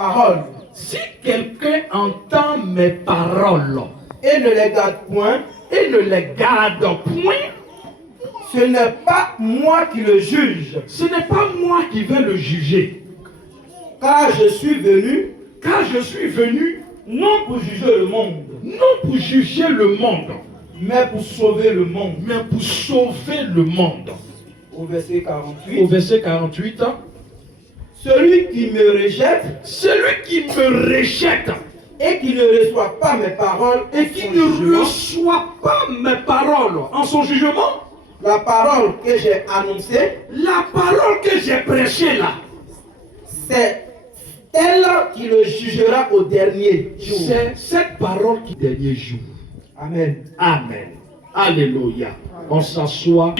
paroles Si quelqu'un entend mes paroles et ne les garde point, et ne les garde point, ce n'est pas moi qui le juge, ce n'est pas moi qui vais le juger, car je suis venu non pour juger le monde, non pour juger le monde, mais pour sauver le monde. mais pour sauver le monde. Au verset Au 48, verset 48, celui qui me rejette celui qui me rejette et qui ne reçoit pas mes paroles et qui ne reçoit pas mes paroles en son jugement, la parole que j'ai annoncée, la parole que j'ai prêchée là, c'est elle qui le jugera au dernier jour. c'est cette parole qui dernier jour. Amen. Amen. Alléluia. On s'assoit.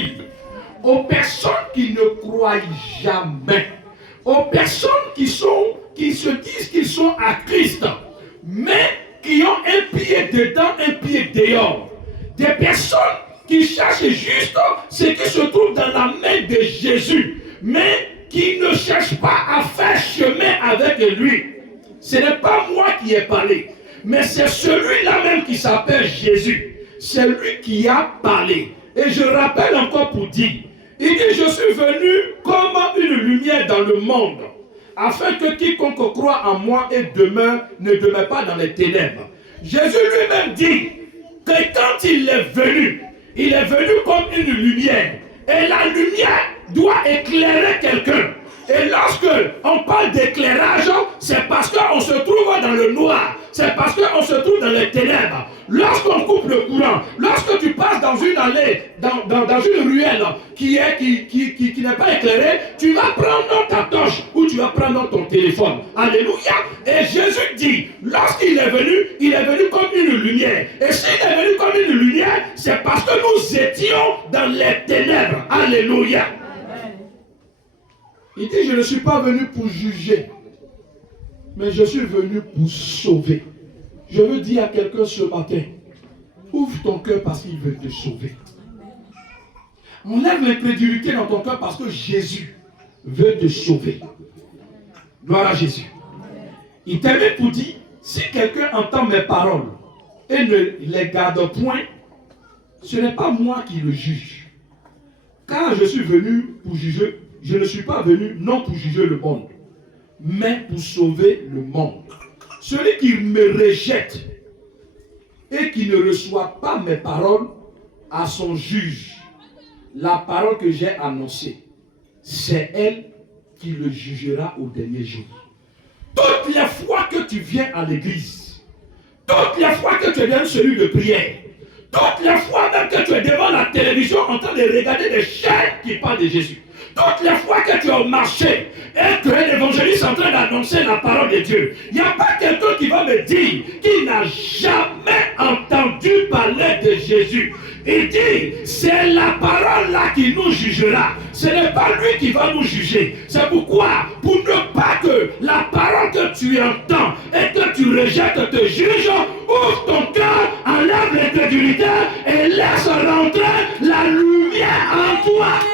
Aux personnes qui ne croient jamais, aux personnes qui se disent qu'ils sont à Christ, mais qui ont un pied dedans, un pied dehors. Des personnes qui cherchent juste ce qui se trouve dans la main de Jésus, mais qui ne cherchent pas à faire chemin avec lui. Ce n'est pas moi qui ai parlé, mais c'est celui-là même qui s'appelle Jésus. C'est lui qui a parlé. Et je rappelle encore pour dire, il dit, je suis venu comme une lumière dans le monde, afin que quiconque croit en moi et ne demeure pas dans les ténèbres. Jésus lui-même dit que quand il est venu comme une lumière. Et la lumière doit éclairer quelqu'un. Et lorsque on parle d'éclairage, c'est parce qu'on se trouve dans le noir. C'est parce qu'on se trouve dans les ténèbres. Lorsqu'on coupe le courant, lorsque tu passes dans une allée, dans une ruelle qui n'est pas éclairée, tu vas prendre ta torche ou tu vas prendre ton téléphone. Alléluia. Et Jésus dit, lorsqu'il est venu comme une lumière. Et s'il est venu comme une lumière, c'est parce que nous étions dans les ténèbres. Alléluia. Il dit, je ne suis pas venu pour juger, mais je suis venu pour sauver. Je veux dire à quelqu'un ce matin, ouvre ton cœur parce qu'il veut te sauver. Enlève l'incrédulité dans ton cœur parce que Jésus veut te sauver. Gloire à Jésus. Il termine pour dire, si quelqu'un entend mes paroles et ne les garde point, ce n'est pas moi qui le juge. Car je suis venu pour juger. Je ne suis pas venu non pour juger le monde, mais pour sauver le monde. Celui qui me rejette et qui ne reçoit pas mes paroles à son juge, la parole que j'ai annoncée, c'est elle qui le jugera au dernier jour. Toutes les fois que tu viens à l'église, toutes les fois que tu es dans celui de prière, toutes les fois même que tu es devant la télévision en train de regarder des chaînes qui parlent de Jésus, toutes les fois que tu es au marché et que l'évangéliste est en train d'annoncer la parole de Dieu, il n'y a pas quelqu'un qui va me dire qu'il n'a jamais entendu parler de Jésus. Il dit, c'est la parole là qui nous jugera. Ce n'est pas lui qui va nous juger. C'est pourquoi, pour ne pas que la parole que tu entends et que tu rejettes te juge, ouvre ton cœur, enlève l'incrédulité et laisse rentrer la lumière en toi.